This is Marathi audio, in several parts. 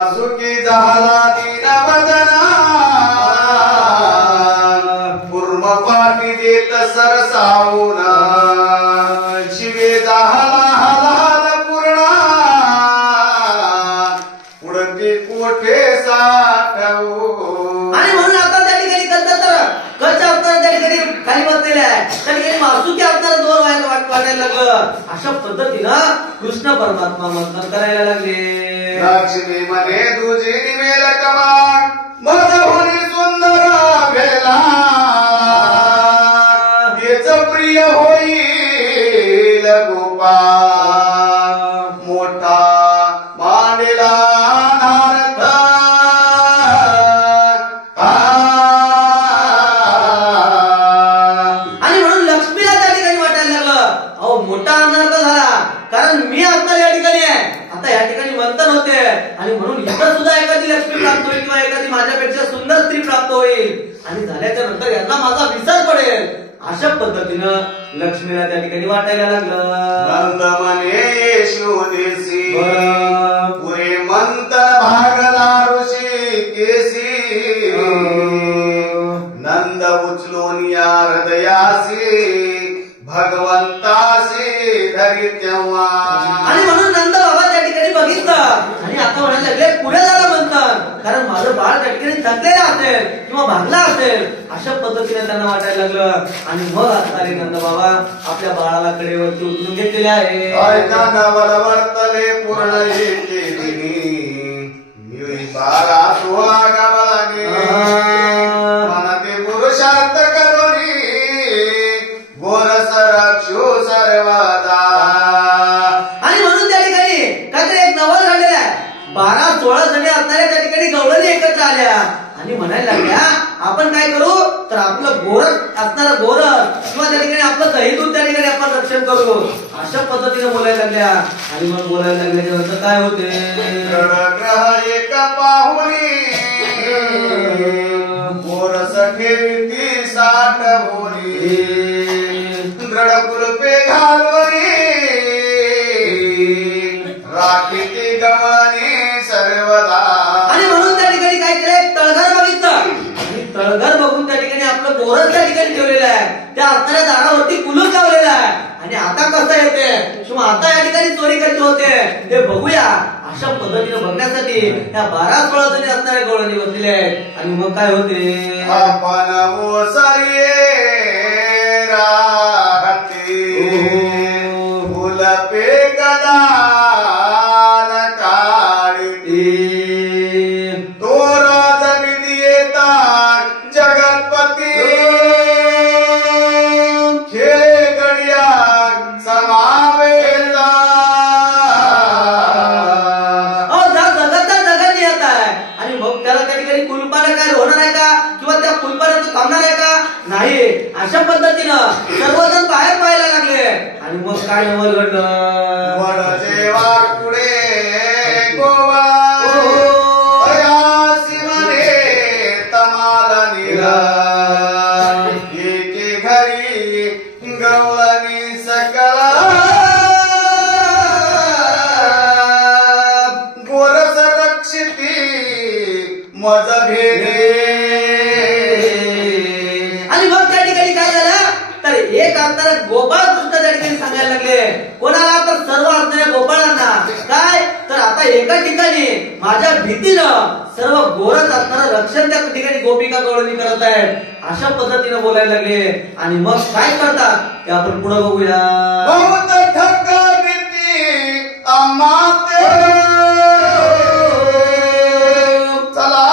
सुखी झाला दीनवदना पूर्व पाठी देत सरसावून शिवे झाला हलाल पूर्णा पुढे कोठे साठवू। आणि म्हणून आता त्या ठिकाणी करतात तर कच्च्या असताना त्या ठिकाणी खाली बसलेले आहे त्या ठिकाणी वासुकी असताना दोन वाटायला लागलं। अशा पद्धतीनं कृष्ण परमात्मा मंथन करायला लागले। लक्ष्मी मने तुझी निवेल कमान मज होणी सुंदर भेला तेच प्रिय होईल गोपाळ मोठा मांडला नारद आणि म्हणून लक्ष्मीला त्या ठिकाणी वाटायला लागलं अहो मोठा अनर्थ झाला कारण मी आता या ठिकाणी आहे आता या ठिकाणी मंथन होते आणि म्हणून इथं सुद्धा एखादी लक्ष्मी प्राप्त होईल किंवा एखादी माझ्यापेक्षा सुंदर स्त्री प्राप्त होईल आणि झाल्याच्या नंतर यांना माझा विसर पडेल अशा पद्धतीनं लक्ष्मीला त्या ठिकाणी वाटायला लागलं। नंद म्हणे यशोदेसी पुरे मंथन भागला ऋषी केसी नंद उचलून या हृदयासी भगवंतासी धरी तेव्हा। आणि म्हणून नंद बाबा त्या ठिकाणी बघितलं आणि आता म्हणायला लागले पुढे झालं मंथन कारण माझं बाळ त्या ठिकाणी थकलेलं असेल किंवा भागला असेल अशा पद्धतीने त्यांना वाटायला लागलं। आणि मग आता नंद बाबा आपल्या बाळाला कडेवरती उचलून घेतलेले आहे। वर्तले पूर्ण मी बारा सोळा गावाने मनाते पुरुषार्थ करोनी गोरस रक्षो सर्वदा। आणि म्हणून त्या ठिकाणी काहीतरी एक नवल घडलेलं आहे 12-16 जणी असणाऱ्या त्या ठिकाणी गवळणी एकत्र आल्या आणि म्हणायला लागल्या आपण काय करू तर आपलं गोरस असणारं गोरस किंवा त्या ठिकाणी आपलं दही दूध त्या ठिकाणी आपण रक्षण करू अशा पद्धतीने बोलायला लागल्या। आणि मग बोलायला लागल्याच्या नंतर काय होते ग्रह एक पाहुणी गोरस ठेवती साठवणी दृढ कृपे घालवणी राखीती गवळणी सर्वदा। आणि म्हणून त्या ठिकाणी काय केलंय तळघर बघितलं आणि तळघर बघून त्या ठिकाणी आपलं गोरस त्या ठिकाणी ठेवलेलं आहे त्या असणाऱ्या दारावरती कुलूप लावलेलं आहे आणि आता कसं येते किंवा आता या ठिकाणी चोरी कशी होते ते बघूया अशा पद्धतीने बघण्यासाठी त्या 12-16 जणी असणाऱ्या गवळणी बसलेल्या आहेत। आणि मग काय होते आपण ओसरे राहते फुल पे गदा अशा पद्धतीनं सर्वजण बाहेर पाहायला लागले। आणि मग काय नवल घडलं वड जेवा पुढे गोवा अयासी म्हणे तमाला निरा एके घरी गवळणी सकला गोरस रक्षिती मज भेदे। एक असणारे गोपाळ कृष्ण त्या ठिकाणी सांगायला लागले कोणाला तर सर्व असणाऱ्या गोपाळांना काय तर आता एका ठिकाणी माझ्या भीतीनं सर्व गोरस असणारं रक्षण त्या ठिकाणी गोपिका गवळणी करत आहेत अशा पद्धतीने बोलायला लागले। आणि मग काय करतात ते आपण पुढे बघूया। बहुत ठक्का भीती आम्हाते चला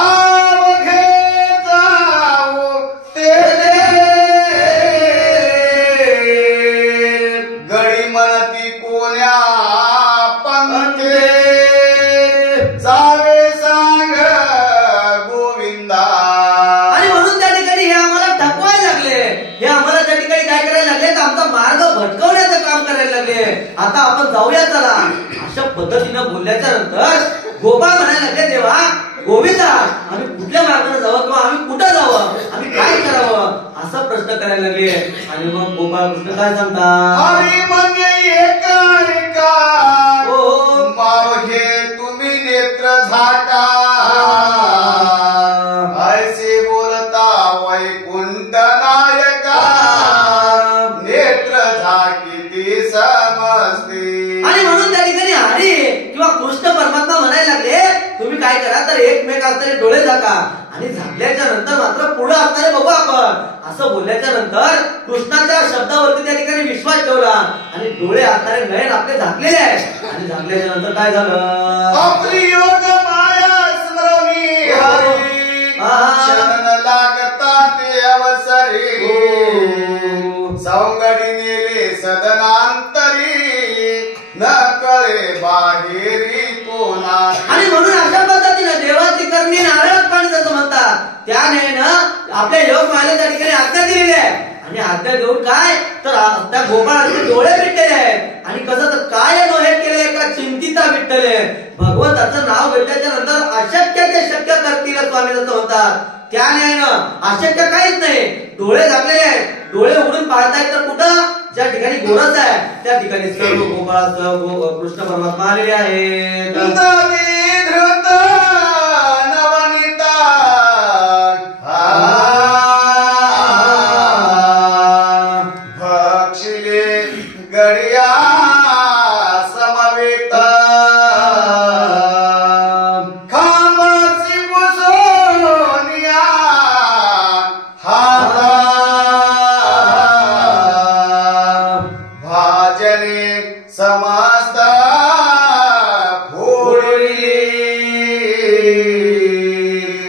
आता आपण जाऊया चला अशा पद्धतीनं बोलल्याच्या नंतर गोपाळ म्हणायला लागले देवा गोविंदा आम्ही कुठल्या मार्गाने जावं किंवा आम्ही कुठं जावं आम्ही काय करावं असा प्रश्न करायला लागले। आणि मग गोपाळ कृष्ण काय सांगतात मावघे तुम्ही नेत्र झाक का ऐसे बोलता वैकुंठ नायका नेत्र झाकिती समजते. आणि म्हणून त्या ठिकाणी हरी किंवा कृष्ण परमात्मा म्हणायला लागले तुम्ही काय करा तर एकमेक असणारे डोळे झाका आणि झाकल्याच्या नंतर मात्र पुढे असणारे बघू आपण. असं बोलल्याच्या नंतर कृष्णाच्या शब्दावरती त्या ठिकाणी विश्वास ठेवला आणि डोळे असणारे नयन आपले झाकलेले आहेत. आणि झाकल्याच्या नंतर काय झालं आपली योग माया स्मरणी हरी क्षण लागता ते अवसरी सौंगडी नेले सदनांतरी न कळे बाहेरी कोणा. आणि म्हणून अशा पद्धतीनं देवाची करणी नारळात पाणी जसं म्हणतात त्याने आपल्या योग मायला त्या ठिकाणी आज्ञा दिलेली आहे. आणि आज्ञा देऊन काय तर त्या गोपाळाचे डोळे मिटलेले आहेत. आणि कसं तर काय नोहे केले का चिंतिता विठ्ठले भगवंताचं नाव घेतल्याच्या नंतर अशक्य ते शक्य करतील स्वामी जसं म्हणतात. त्या न्यायानं अशक्य काहीच नाही. डोळे झाकलेले आहेत डोळे उघडून पाहतायत तर कुठं ज्या ठिकाणी गोरस आहे त्या ठिकाणी सर्व गोपाळासह कृष्ण परमात्मा आलेले आहेत. भक्षिले गडिया समवेत खांबाची पुसोनिया हाता भाजने समस्त फोडली.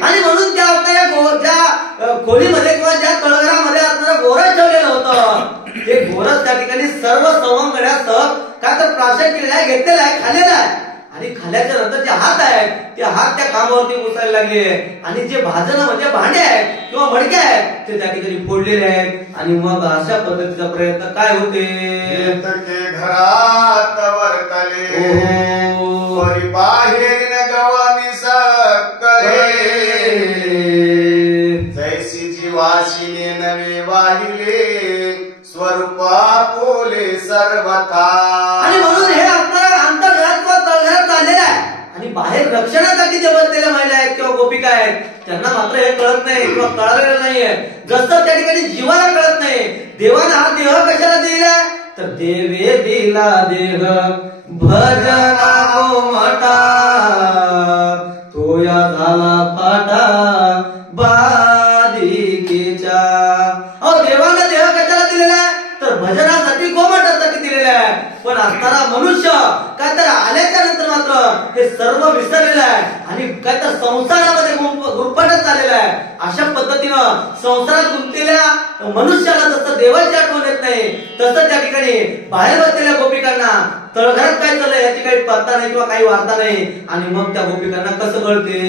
आणि म्हणून त्या आपल्या ज्या खोलीमध्ये किंवा ज्या तळघरामध्ये असणारं गोरस ठेवलेलं होतं ते गोरस त्या ठिकाणी सर्व सवंगड्यासह काय तर प्राशन केलेला आहे घेतलेला आहे खाल्लेला आहे. आणि खाल्ल्याच्या नंतर जे हात आहेत ते हात त्या कामावरती पुसायला लागले. आणि जे भाजणं म्हणजे भांडे आहेत किंवा मडके आहेत ते त्या ठिकाणी फोडलेले आहेत. आणि मग अशा पद्धतीचा प्रयत्न काय होते घरात वर्तले परी बाहेर गवळणी सकळे जैसी जीवाशीने नवे वाहिले स्वरूपा बोले सर्वथा. आणि म्हणून हे आपल्याला अंतर्घरात किंवा तळघरात चाललेलं आहे. आणि बाहेर रक्षणासाठी जे बसलेल्या महिला आहेत किंवा गोपिका आहेत त्यांना मात्र हे कळत नाही किंवा कळलेलं नाहीये. जसं त्या ठिकाणी जीवाला कळत नाही देवाने हा देह कशाला दिलेला आहे तर देवे दिला देह भजना गोमटा तो या झाला पाटा बाधिकेच्या. अहो देवाने देह कशाला दिलेला आहे तर भजनासाठी गोमाटासाठी दिलेला आहे. पण असणारा मनुष्य काय तर आल्याच्या नंतर मात्र हे सर्व विसरलेलं आहे आणि काय तर संसारामध्ये गुरफटत चाललेलं आहे. अशा पद्धतीनं संसारात गुंतलेल्या मनुष्याला जसं देवाची आठवण येत नाही तसं त्या ठिकाणी बाहेर बसलेल्या गोपिकांना तळघरात काय चाललंय याची काही पत्ता नाही किंवा काही वार्ता नाही. आणि मग त्या गोपिकांना कसं कळते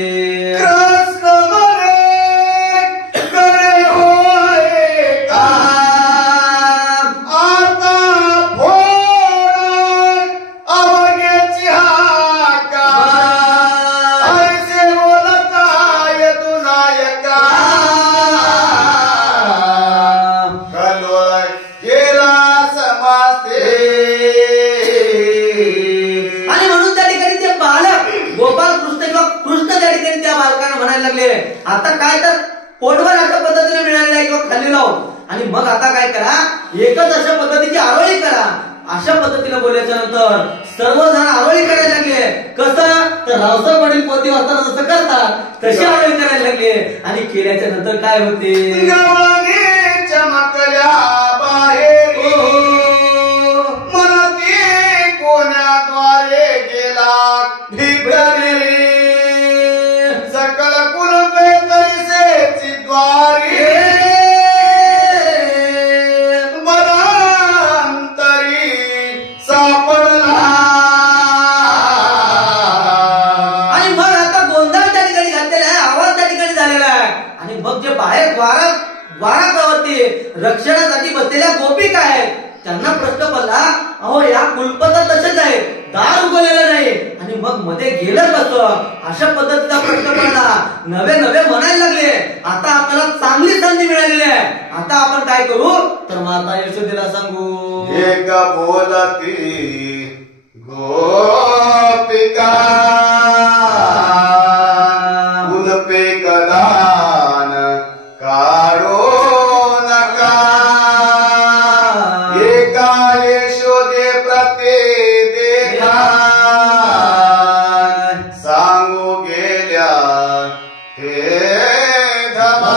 आता काय तर पोटभर अशा पद्धतीने मिळालेलं आहे किंवा खाल्ली लावून. आणि मग आता काय करा एकच अशा पद्धतीची आरोळी करा. अशा पद्धतीने बोलल्याच्या नंतर सर्वजण आरोळी करायला लागले. कसं तर रावसाहेब वडील पोती वाचताना जसं करतात तशी आरोळी करायला लागले. आणि केल्याच्या नंतर काय होते चमकल्या बाहेर मनती कोण्याद्वारे गेला भितरी सकल कुलपे तैसेची द्वारी बरांतरी सापडला. आणि मग आता गोंधळ त्या ठिकाणी घातलेला आहे आवाज त्या ठिकाणी झालेला आहे. आणि मग जे बाहेर द्वारावरती रक्षणासाठी बसलेल्या गोपिका आहेत त्यांना प्रश्न पडला अहो या कुलपता तसेच आहे दार उगवलेलं नाही. आणि मग मध्ये गेलं कसं अशा पद्धतीचा प्रश्न पडला. नवे नवे म्हणायला लागले आता आपल्याला चांगली संधी मिळालेली आहे. आता आपण काय करू तर माता यशोदेला सांगू एक बोलती गोपिका सांगू गेल्या हे धमा.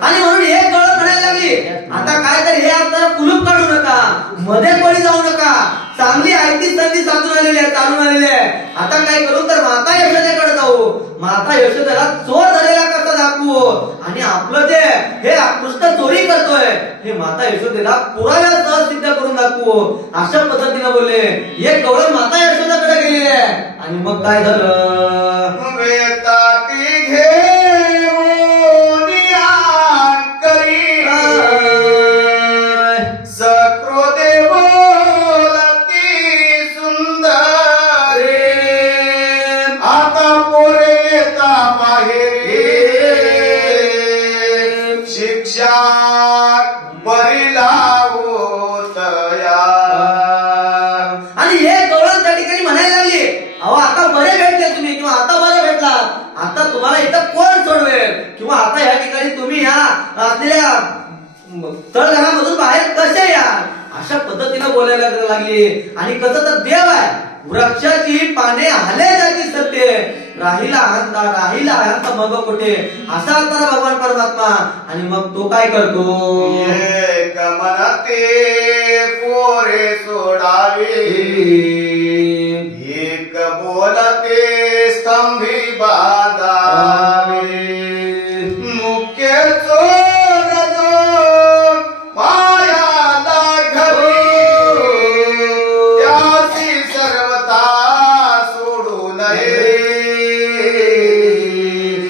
आणि म्हणून एक गवळ म्हणायला लागली, आता काय तर हे आपल्याला कुलूप काढू नका, मध्ये पडी जाऊ नका, चांगली आयती संधी साधून आलेली आहे, चालून आलेली आहे. आता काय करू तर माता यशोदेकडे जाऊ, माता यशोदेला चोर झालेला कसा दाखवू आणि आपलं जे हे कृष्ण चोरी करतोय हे माता यशोदेला पुराव्यासह सिद्ध करून दाखवू, अशा पद्धतीने बोलले. एक गवळ माता यशोदेकडे गेलेली आहे. आणि मग काय झालं, वेताटी घेऊन करी सकृदे बोलती सुंदर. आता पोरे येता बाहेर शिक्षा बरी लावतया. आणि हे गवळण त्या ठिकाणी म्हणायला लागली, अहो आता बरे भेटले तुम्ही, किंवा आता बरे भेटलात, आता तुम्हाला इथं कोण सोडवेल, किंवा आता या ठिकाणी तुम्ही या असलेल्या तळघरामधून बाहेर कसे या, अशा पद्धतीने बोलायला लागली. आणि कसं तर देव आहे, वृक्षाची पाने हाले जाती सत्य, राहिला अहंता मग कुठे, असा असताना भगवान परमात्मा. आणि मग तो काय करतो, एक म्हणते पोरे सोडावे, एक बोलते स्तंभी बांधावे. मुख्य चोर जो मायाला घरी, त्याची सर्वता सोडू नये.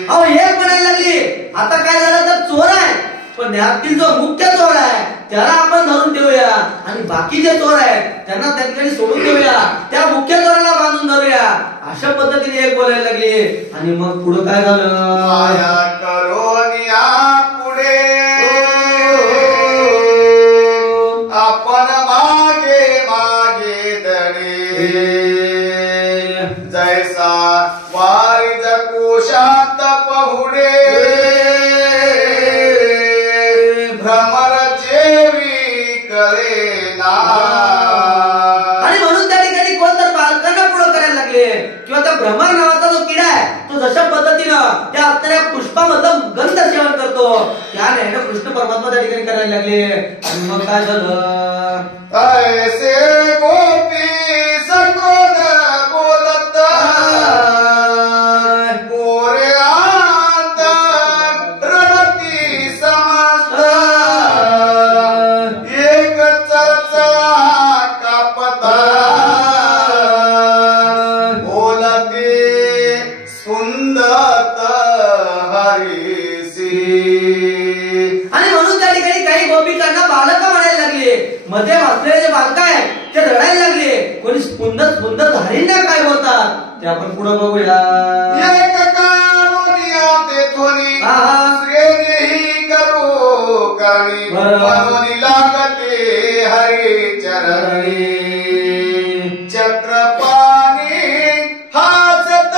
अहो एक म्हणायला लागली, आता काय झालं तर चोर आहे, पण यातील जो मुख्य चोर आहे त्याला आपण धरून ठेवूया, आणि बाकी जे चोर आहेत त्यांना त्या ठिकाणी सोडून देऊया, त्या मुख्य चोराला बांधून धरूया, अशा पद्धतीने एक बोलायला लागली. आणि मग पुढे काय झालं, माया करोनिया पुढे आपण मागे मागे दडे. जैसा वारिज कोशात पहुडे, भ्रमर जेवी कळे ना. आणि म्हणून त्या ठिकाणी कोण तर बालकांना पुढे करायला लागले, किंवा त्या भ्रमर नावाचा जो किडा आहे तो जशा पद्धतीनं त्या असणाऱ्या पुष्पामधलं गंध सेवन करतो, त्याने कृष्ण परमात्मा त्या ठिकाणी करायला लागले. आणि मग काय झालं, ऐसे गोपी सकोन बोलत पोरे आता रडती समस्त. एक चर्चा कापता बोलते सुंदर हरीसी. आणि म्हणून त्या ठिकाणी काही गोपिकांना बालक म्हणायला लागले, मध्ये बसलेले जे बालक आहेत ते रडायला लागले. कोणी सुंदर सुंदर धारींना काय बोलतात ते आपण पुढे बघूया. एक कानोनिया ते थोनी हा. श्रेणी करू करणी, म्हणून लागते हरी चरणी. चक्रपाणी हासत.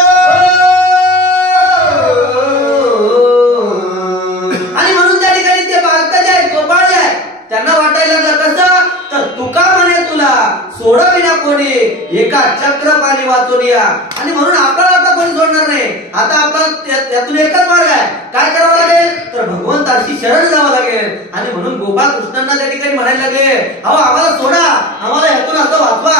आणि म्हणून त्या ठिकाणी ते बालक जे आहेत, गोपाळ जे आहेत, त्यांना वाटायला लागलं कसं तर तुका म्हणे तुला सोडविना कोणी, एका चक्रपाणी वाचून या. आणि म्हणून आपल्याला आता कोणी सोडणार नाही. आता आपण त्यातून एकच मार्ग आहे, काय करावं लागेल तर भगवंताची शरण जावं लागेल. आणि म्हणून गोपाळ कृष्णांना त्या ठिकाणी म्हणायला लागले, अहो आम्हाला सोडा, आम्हाला ह्यातून असं वाचवा,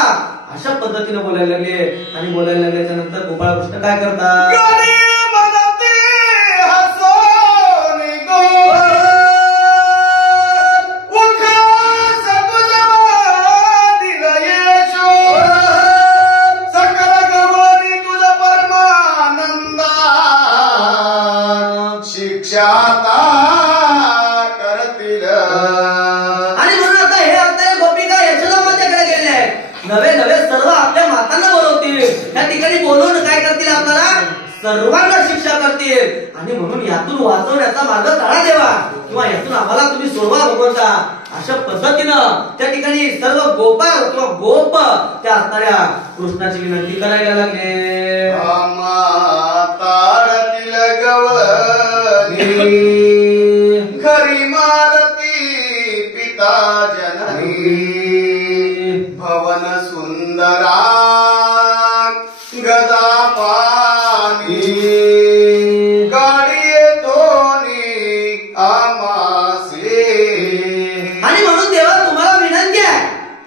अशा पद्धतीने बोलायला लागले. आणि बोलायला लागल्याच्या नंतर गोपाळ कृष्ण काय करतात, करतील. आणि म्हणून आता हे आपल्या गोपिका यशोदा मातेकडे गेले आहेत, नवे नवे सर्व आपल्या मातांना बोलवतील, त्या ठिकाणी बोलवून काय करतील, आपल्याला सर्वांना शिक्षा करतील. आणि म्हणून यातून वाचवण्याचा मार्ग काढा देवा, किंवा यातून आम्हाला तुम्ही सोडवा भगवंता, अशा पद्धतीनं त्या ठिकाणी सर्व गोपाळ किंवा गोप त्या असणाऱ्या कृष्णाची विनंती करायला लागले. ताडतील गवळणी घरी मारती पिता जननी, भवन सुंदर सुंदरा गदा पाणी गाडी येतोनी आमासे. आणि म्हणून देवा तुम्हाला विनंती आहे,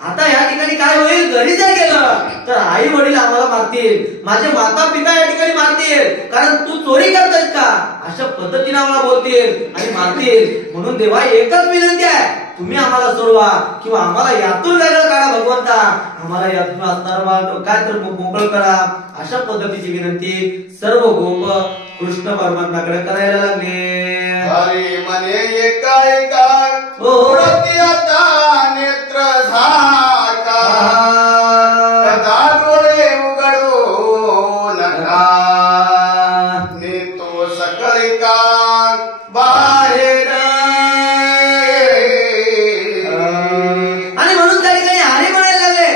आता या ठिकाणी काय होईल, घरी जर गेलं तर आई वडील आम्हाला मारतील, माझे माता पिता या ठिकाणी मारतील, कारण तू चोरी करतोस का, अशा पद्धतीने आम्हाला बोलतील आणि मारतील. म्हणून देवा एकच विनंती आहे, तुम्ही आम्हाला सोडवा किंवा आम्हाला यातून वेगळं काढा भगवंता, आम्हाला यातून असणार काय तर मोकळ करा. अशा पद्धतीची विनंती सर्व गोप कृष्ण परमात्म्याकडे करायला लागले. हरी मने एका एका ओढती आता नेत्र झाका, कदा डोळे उघडू नका, नेतो सकळी का बाहेर. आणि म्हणून त्या ठिकाणी हरी म्हणायला लागले,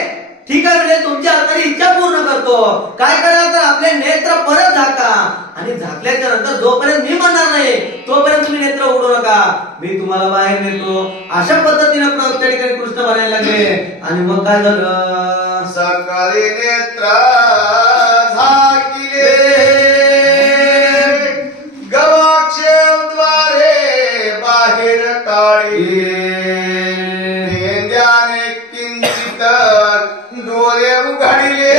ठीक आहे म्हणजे तुमच्या हाताने इच्छा पूर्ण करतो, काय करा तर आपले नेत्र परत झाका, आणि झाकल्याच्या नंतर जोपर्यंत मी म्हणणार नाही तोपर्यंत तुम्ही नेत्र उघडू नका, मी तुम्हाला बाहेर नेतो. अशा पद्धतीने त्या ठिकाणी कृष्ण म्हणायला लागले. आणि मग काय झालं, सकळी नेत्र झाकिले गवाक्षद्वारे बाहेर काढले, पेंद्याने किंचित डोळे उघडले,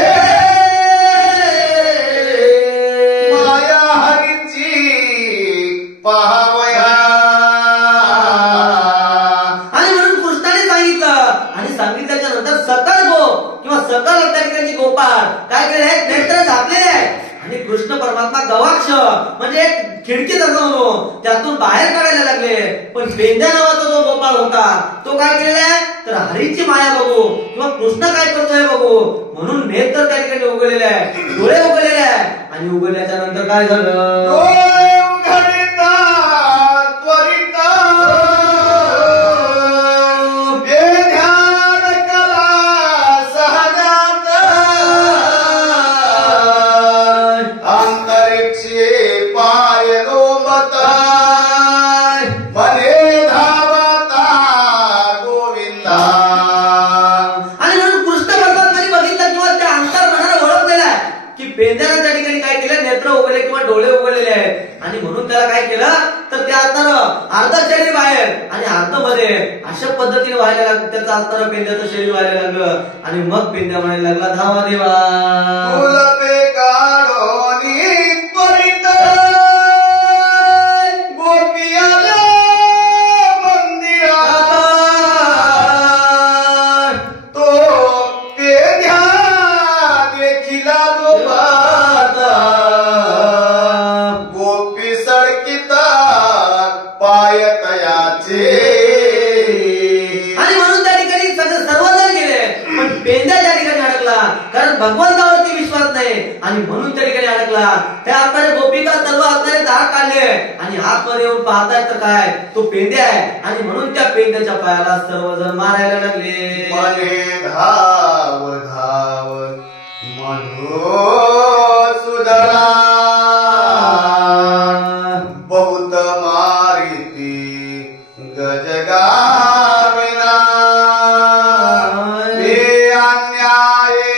माया हरीची पहावया. आणि म्हणून कृष्णाने सांगितलं, आणि सांगितल्याच्या नंतर सकल गो किंवा सकल त्या ठिकाणी गोपाळ काय केले, नेत्र झाकलेले आहे. आणि कृष्ण परमात्मा गवाक्ष म्हणजे एक खिडकी म्हणून त्यातून बाहेर काढायला लागले. पण पेंद्या नावाचा जो गोपाळ होता तो काय केलेला आहे, तर हरीची माया बघू किंवा कृष्ण काय करतोय बघू म्हणून नेत्र त्या ठिकाणी उघडलेले आहे, डोळे उघडलेले आहे. आणि उघडल्याच्या नंतर काय झालं, डोळे उघडता त्वरित बेध्यान कला सहजात, अंतरिक्षे पाय लोंबत मने धावता गोविंदा. आणि म्हणून कृष्ण परमात्माने बघितलं किंवा त्या अंतर मनाला ओळखलेला आहे की पेंद्याला त्या ठिकाणी काय केलं, नेत्र उघडले किंवा डोळे उघडलेले आहेत. आणि म्हणून त्याला काय केलं तर त्या असताना अर्ध शरीर बाहेर आणि अर्ध मध्ये अशा पद्धतीने व्हायला लागलं, त्याचं असताना पेंद्याचं शरीर व्हायला लागलं. आणि मग पेंद्या म्हणायला लागला, धावा देवा फुलपे काढोनी त्वरित गोपी आल्या मंदिरात, तो पेंद्या देखिला गोपाता, गोपी सडकिता पाय तयाचे. आणि म्हणून त्या ठिकाणी सर्वजण गेले, पण पेंद्या त्या ठिकाणी अडकला, कारण भगवंतावरती विश्वास नाही आणि म्हणून त्या ठिकाणी अडकला. त्या आपल्याला गोपिका सर्व आपल्याला दार काढले आणि आतमध्ये येऊन पाहतायत तर काय, तो पेंद्या आहे. आणि म्हणून त्या पेंद्याच्या पायाला सर्वजण मारायला लागले. मने धाव धाव मनो सुधरा, बहुत मारिती गजगाविना, हे अन्याये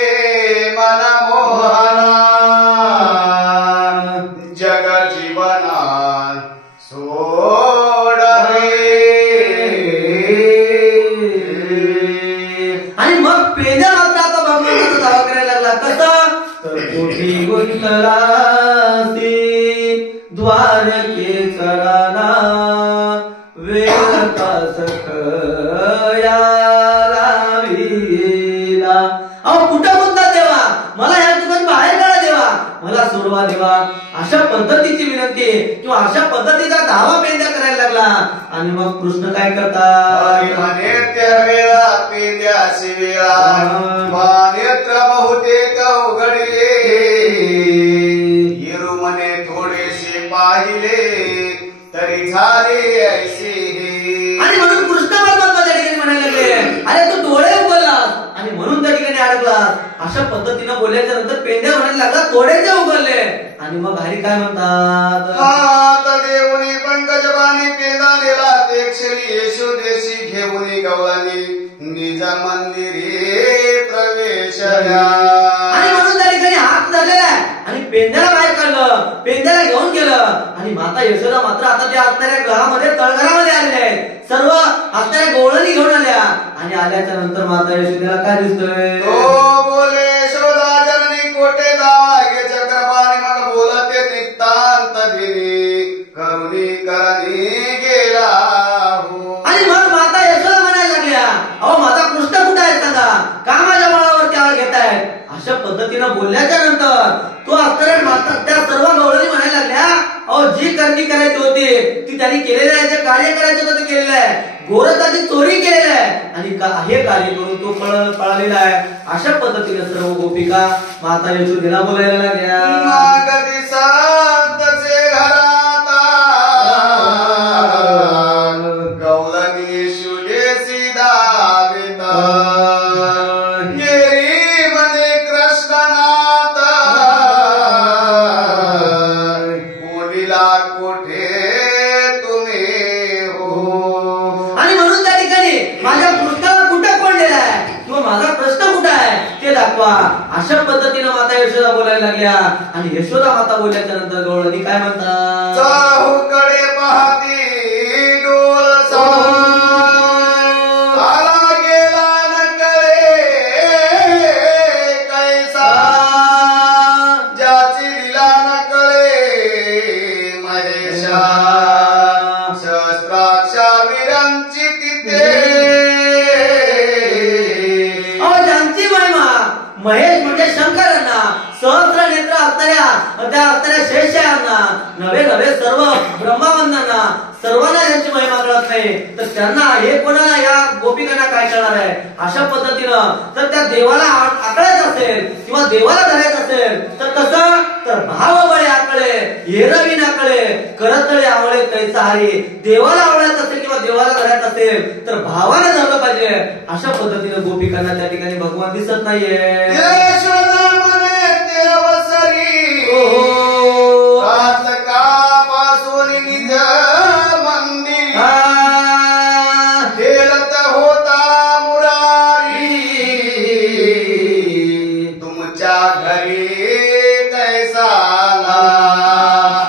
मनमोहना, जग जीवना सोडवे. आणि मग पेंद्या मात्र आता भगवंताचा धावा करायला लागला. कसं तर कोठी गुंतलासी द्वारके चढाना, वेळता सखया लाविला. अहो कुठं गुंतला देवा, मला ह्या ठिकाणी बाहेर काढा देवा, मला सोडवा देवा. अशा पद्धतीची विनंती किंवा अशा पद्धतीचा धावा पेंद्या करायला लागला. आणि मग कृष्ण काय करतात, म्हणे त्या वेळा पेंद्याशी वेळा नेत्र बहुतेक उघडले, हिरू म्हणे थोडेसे पाहिले तरी झाले ऐसे. आणि म्हणून कृष्ण परमात्मा त्या ठिकाणी म्हणायला लागले, अरे तू डोळे उघडलास आणि म्हणून त्या ठिकाणी अडकलास. अशा पद्धतीनं बोलल्याच्या नंतर पेंद्या म्हणायला लागला, तोडेचे उघडले. आणि मग हरी काय म्हणतात, हात देऊनी पंकज बाणी पेंदा नेला, ते क्षणी येशू देशी घेऊनी गवळणी निज मंदिरे प्रवेश आणि म्हणून त्या ठिकाणी हात धरलेला आहे आणि पेंद्याला बाहेर काढलं, पेंद्याला घेऊन गेलं. आणि माता यशोदा मात्र आता त्या असणाऱ्या घरामध्ये तळघरामध्ये आलेल्या आहेत. सर्व असणाऱ्या गवळणी घेऊन आल्या आणि आल्याच्या नंतर माता यशोदेला काय दिसतोय? तो बोले यशोदा जननी कोटे दागे चक्रपाणी मग बोलते नितांत दिनी करुणी करणी गेला हो. आणि मग माता यशोदा म्हणायला लागल्या, अहो माझा कृष्ण कुठे आहे सांगा, का माझ्या बाळावर त्याला घेतायत? अशा पद्धतीनं बोलल्याच्या नंतर तो असणाऱ्या माता त्या सर्व गवळणी म्हणायला लागल्या, अहो जी करणी करायची होती ती त्यांनी केलेलं आहे, जे कार्य करायचं होतं ते केलेलं आहे, गोरखाची चोरी केलेली आहे आणि हे कार्य करून तो पळालेला आहे. अशा पद्धतीने सर्व गोपिका माता यशोदेला बोलायला लागल्या. मागदी संतचे घरात गौलनी शुलेसी दाविता गेली म्हणे कृष्णनाथ कोणीला कोठे तुम्ही हो. आणि म्हणून त्या ठिकाणी माझ्या कृष्णाला कुठे पडलेला आहे किंवा माझा प्रश्न कुठे आहे ते दाखवा. अशा पद्धतीनं माता यशोदा बोलायला लागल्या. आणि यशोदा माता बोलल्याच्या नंतर गवळणी काय म्हणतात? चाहूकडे पाहती डोळ आला गेला न कळे कैसा ज्याची लीला न कळे महेशा शस्त्राक्षा वीरांची तिथे ज्यांची महिमा महेश म्हणजे शंकरांना, सहस्र नेत्र असणाऱ्या त्या असणाऱ्या शेषयांना, नवे नवे सर्व ब्रह्मावंदांना, सर्वांना यांची महिमा कळत नाही तर त्यांना हे कोणाला या गोपिकांना काय करणार आहे? अशा पद्धतीनं तर त्या देवाला आकळायचं असेल किंवा देवाला धरायचं असेल तर कसं? तर भाव बळे आकळे हेरवी नाकळे करतळे आवळे कैसा हरी. देवाला आवडायचं असेल किंवा देवाला धरायचं असेल तर भावाला धरलं पाहिजे. अशा पद्धतीनं गोपिकांना त्या ठिकाणी भगवान दिसत नाहीये. यशोदा म्हणे देवसरी कापासून निज मंदी खेळत होता मुरारी तुमच्या घरी कैसा आला.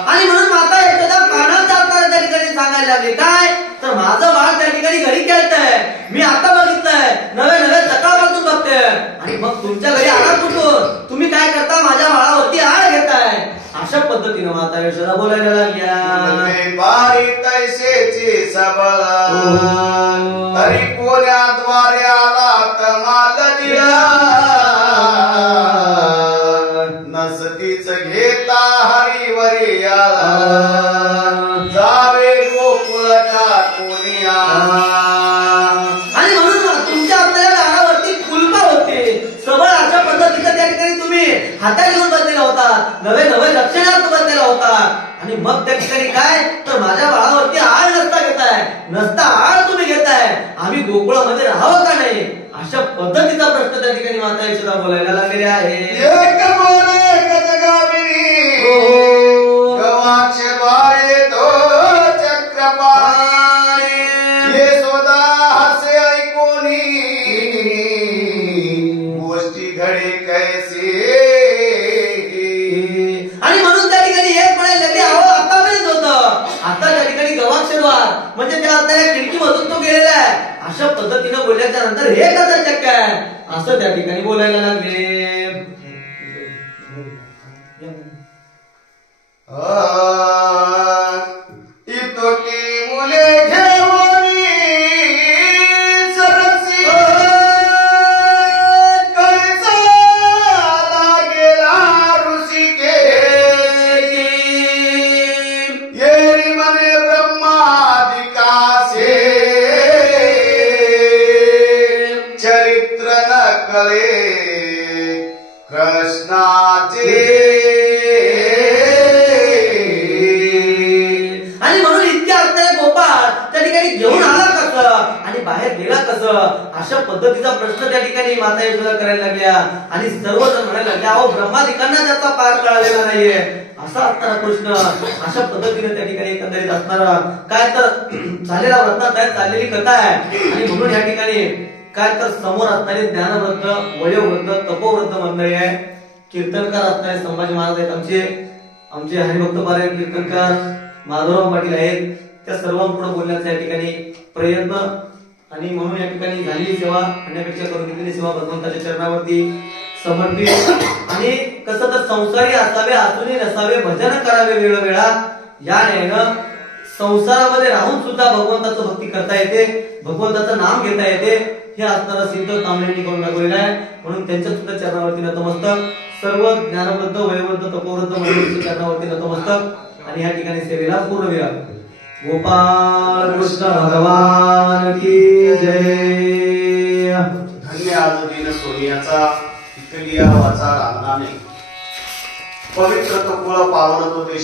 आणि म्हणून माता यशोदा कानात जाताना त्या ठिकाणी सांगायला लागली काय? तर माझं बाळ त्या ठिकाणी घरी खेळतंय, मी आता बघितलंय, नवे नवे सकाळपासून बघते. आणि मग तुमच्या घरी आला कुठून? तुम्ही काय करता? माझ्या बाळावरती आळ घेताय. अशा पद्धतीनं माता यशोदा बोलायला लागल्या. बारी तैसेची सबळ तरी कोण्याद्वारे आला तमाल दिला नसतीच घेता हरिवरी आला जावे गोकुळ का कोणी आला. आणि म्हणून तुमच्या आपल्या दारावरती कुलपा होते सबळ. अशा पद्धतीचं त्या ठिकाणी तुम्ही हातात घेऊन बसलेला होता, नवे नवे लक्षणार्थ बसलेला होता. आणि मग त्या ठिकाणी काय? तर माझ्या बाळावरती आळ नसता घेताय, नसता आळ तुम्ही घेताय, आम्ही गोकुळामध्ये राहावं का नाही? अशा पद्धतीचा प्रश्न त्या ठिकाणी माता यशोदा बोलायला लागलेले आहे. एक बोले गजगाविनी गवाक्ष द्वारे तो चक्रपाणी यशोदा हसे ऐकोनी गोष्टी घडे कैसे. आणि म्हणून त्या ठिकाणी एक म्हणायला लागले, अहो आतापर्यंत होतं, आता त्या ठिकाणी गवाक्षद्वार म्हणजे त्या असणाऱ्या खिडकीमधून तो गेलेला आहे. अशा पद्धतीनं बोलल्याच्या नंतर हे कसं शक्य आहे? असं त्या ठिकाणी बोलायला लागले. इतोकी मुले घेऊन सरसी कैसा लागेला ऋषिकेश येरी मने ब्रह्मादिकासे चरित्र न कळे कृष्णाचे. आणि म्हणून इतक्या असणारे गोपाळ त्या ठिकाणी घेऊन आला कसं आणि बाहेर गेला कसं? अशा पद्धतीचा प्रश्न त्या ठिकाणी माता यशोदा करायला लागल्या. आणि सर्वजण म्हणायला लागले, अहो ब्रह्मादिकांना त्याचा पार कळालेला नाहीये. असा असणारा प्रश्न, अशा पद्धतीने त्या ठिकाणी एकंदरीत असणारा काय तर झालेला वृत्तांत आहे, चाललेली कथा आहे. आणि म्हणून या ठिकाणी काय तर समोर असणारे ज्ञानवृद्ध, वयोवृद्ध, तपोवृद्ध मंडळी आहे. कीर्तनकार असणारे संभाजी महाराज आहेत आमचे हरिभक्त पारायण कीर्तनकार माधवराव पाटील आहेत. त्या सर्वांपुढे बोलण्याचा या ठिकाणी प्रयत्न आणि म्हणून या ठिकाणी झालेली सेवा अन्यापेक्षा करून घेतलेली सेवा भगवंताच्या चरणावरती समर्पित. आणि कसं तर संसारी असावे, आतुनी नसावे, भजन करावे वेळोवेळा. या न्यायानं संसारामध्ये राहून सुद्धा भगवंताचं भक्ती करता येते, भगवंताचं नाम घेता येते. हे असणारा सिद्ध कांबळेंनी करून दाखवलेलं आहे. म्हणून त्यांच्या सुद्धा चरणावरती नतमस्तक. सर्व ज्ञानवृद्ध, वयोवृद्ध, तपोवृद्ध मंडळींच्या चरणावरती नतमस्तक. आणि या ठिकाणी सेवेला पूर्ण विराम. गोपाल कृष्ण भगवान की जय. धन्य आज दिन सोनियाचा इकलिया वाचा रांगणाने पवित्र तो कुळ पावन तो देश